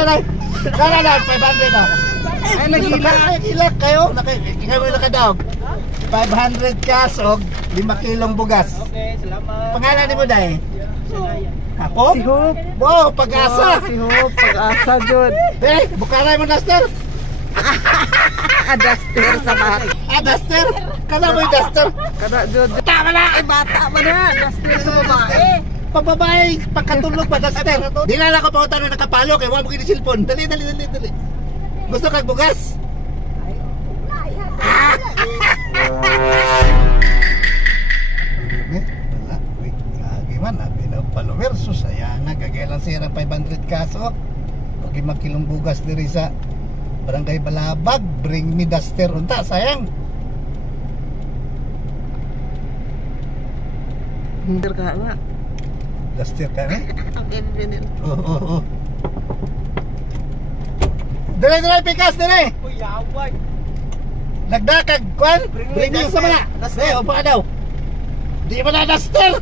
Kala 500 na. Ay, nagilak kayo. Ikaw mo nakadaog. 500 kasog, 5 kilong bugas. Okay, salamat. Pangalan ni mo dahil? Ako? Si Hope. Wow, pag-asa. Si Hope, pag-asa jud. Eh, bukaray mo duster. Duster sa bahay. Duster? Kala mo yung duster? Kada jud. Tama na! Ay, bata ba na? Duster sa babae. Pagbabae, pagkatulog ba duster? Di na lang ko pa utang na nakapalo kay wala mo kini cellphone. Dali. Gusto kag bugas? Wala. Wait, lagi man natin ang follower. Susaya nga, gagailan siya ng 500 kaso. Pag 5 kilong bugas diri sa Barangay Balabag, bring me duster. Unta, sayang. Duster ka nga. Duster ka na? Binil. Oo. Dali, pikas, dali. Uy, yawag. Nagdakag, kwan? Bring me Bring me sa mga. duster. Eh, upa ka daw. Di ba na duster?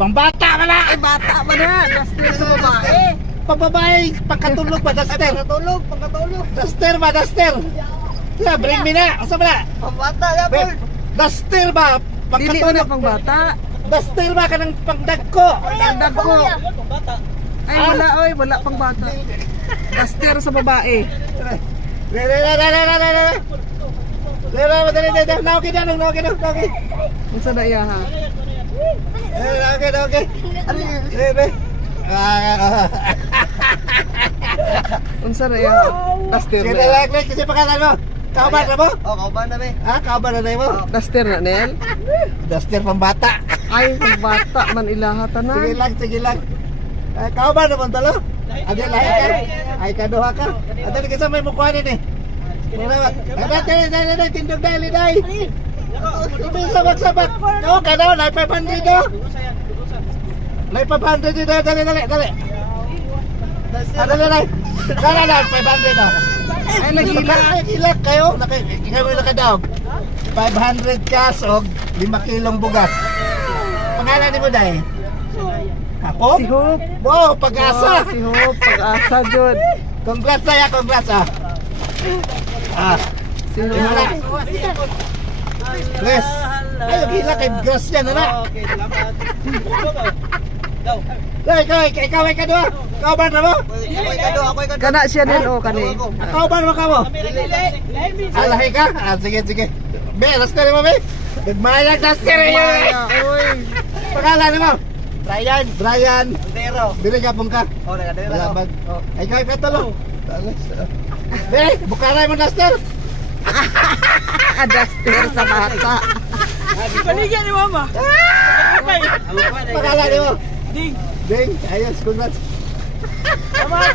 Pangbata ka na. Ay, bata ba na? Duster sa babae. Pagbabae, pagkatulog ba, duster? Pagkatulog. Duster ba, duster? Yeah, bring me na. Asa ba na? Pambata, yapol. Duster ba? Dili mo na pang bata. Duster ba ka ng pangdagko? Tandang ko. Pambata. Ay, wala pang bata. Duster sa babae. Nauki. Unsa na iya ha? Okay. Unsa na iya? Duster Sige na. lang, kasi pangalan mo. Kauban na mo? Oh, kauban na be. Ha? Kauban na mo? Duster na Nel. Duster pambata. Ay, pang bata man ilaha tanan. Sige lang. Kauban na mo talo? Adi lahi ka? Ay kaduha ka? Adi kasi may mukha din eh. Dali, tindog dali. Ibi sabak. No, kadaw, may 500 do. May 500 dito, dali. Dali. 500 na. Ay, Nagilak kayo. Ikaw mo nakadaog. 500 kasog, 5 kilong bugas. Pangalan ni mo dahil? Ako? Si Hope. Wow, pag-asa. Si Hope, pag-asa jud. Congrats ah. Si Hope. Yes. Ay, gila kay Gracia na na. Okay, salamat. Daw. Ikaw ay kadua. Kauban na mo? Ako'y kado. Kana siya din o kani. Kauban mo ka mo? Alahi ka? Sige. Be, laster mo be. Nagmayag laster mo. Uy. Pangalan mo? Brian. Dero. Dili ka pong ka. Oh, nagadero. Balabag. Ay, ikaw ay katalo. Be, bukaray mo laster. Duster sa bata. Paligyan ni mama. Pangalan mo? Ding. Ayos, congrats. Salamat.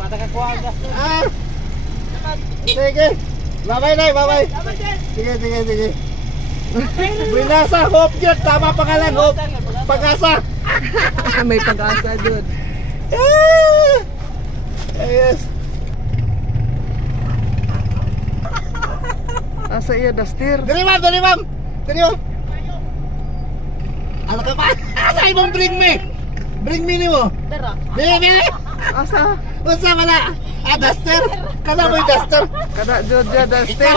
Ata ka kuha gas. Sige. Bye-bye. Sige. Binasa, Hope yun. Tama pangalan, Hope. Pag-asa. May pag-asa jud. Ayos. Asa iya Duster? Dali ma'am. Ano ka pa? Asa imong bring me ni mo? Bili. Asa? Usa wala. Duster. Kala mo yung duster? Kada jud ya Duster.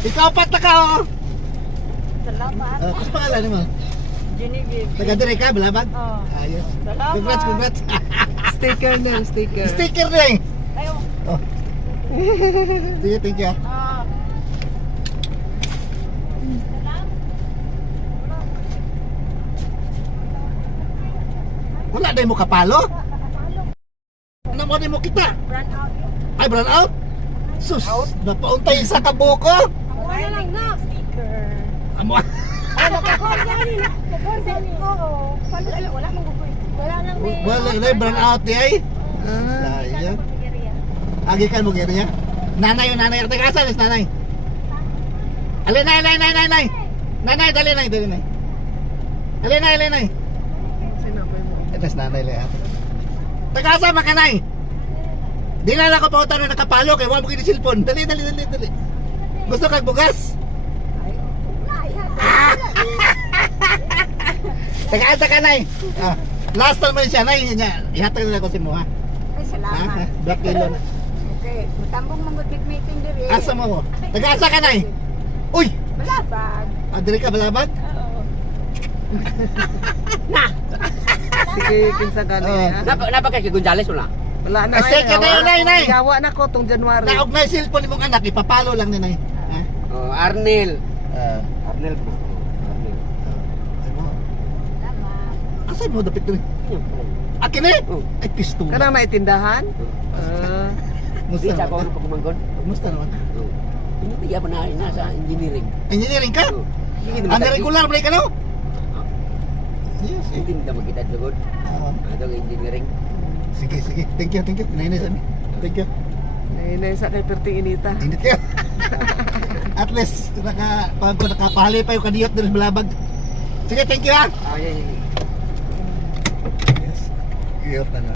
Ikaw pat na ka, oh. Salamat. Kasi pangalan mo? Genevieve. Taga-dire ka, Balabag? Oh. Ayos. Salamat. Congrats. Sticker na, sticker. Sticker ring. Ayaw. Oh. Sige, thank you. Ah. Wala na mo kapalo? Ano mo mo kita? Run out. Ay, brown out? Sus, napauntay sa kabuko. Wala lang na. Sticker. Amo. Ano ka ko? Wala mong gugoy. Wala lang may. Wala na brown out di ay. Ah, Sayang. Agi kan mo geriya. Nanay, teka asan is nanay? Alin nay. Nanay, dali nay. Alin nay. sinapay mo. Etas nanay le ate. Teka asan makanay? Di na lang ko pa utang na nakapalo kay wala mo kini cellphone. Dali. Gusto kag bugas? Teka nay. Last time man siya, nay, ihatag na ko si mo ha. Ay, Ha? salamat. Black kilo na. Okay, matambong mag-meeting diri. Asa mo? Taga-asa ka, nay? Uy! Balabag. Diri ka, balabag? Oo. Sige, kinsa ka Oo. na. Napaka kay Gonzales wala. Wala na. Kasi ka na yun, nay. Yawa na ko tong January. Naog na yung cellphone ni mong anak, ipapalo lang ni nay. Ha? Oh, Arnel. Ah. Arnel po. Arnel. Ay mo. Salamat. Asa mo dapit ni? Akin eh? Oh. Ay, pisto. Kanang naitindahan? Di Musta sa ko naman? pagmanggon. Musta naman? Ini tiya pa na nasa engineering. Engineering ka? Oh. Ano regular ba ka no? Yes. Hindi na magkita jugod. Ah, Atong engineering. sige, sige. Thank you, thank you. Nainay sa amin. Thank you. Nainay sa kay Perting Inita. Init kayo. At least, nakapahali pa yung kaniyot doon sa Balabag. Sige, thank you ha. Ah, yeah. Yes. Iyot na nga.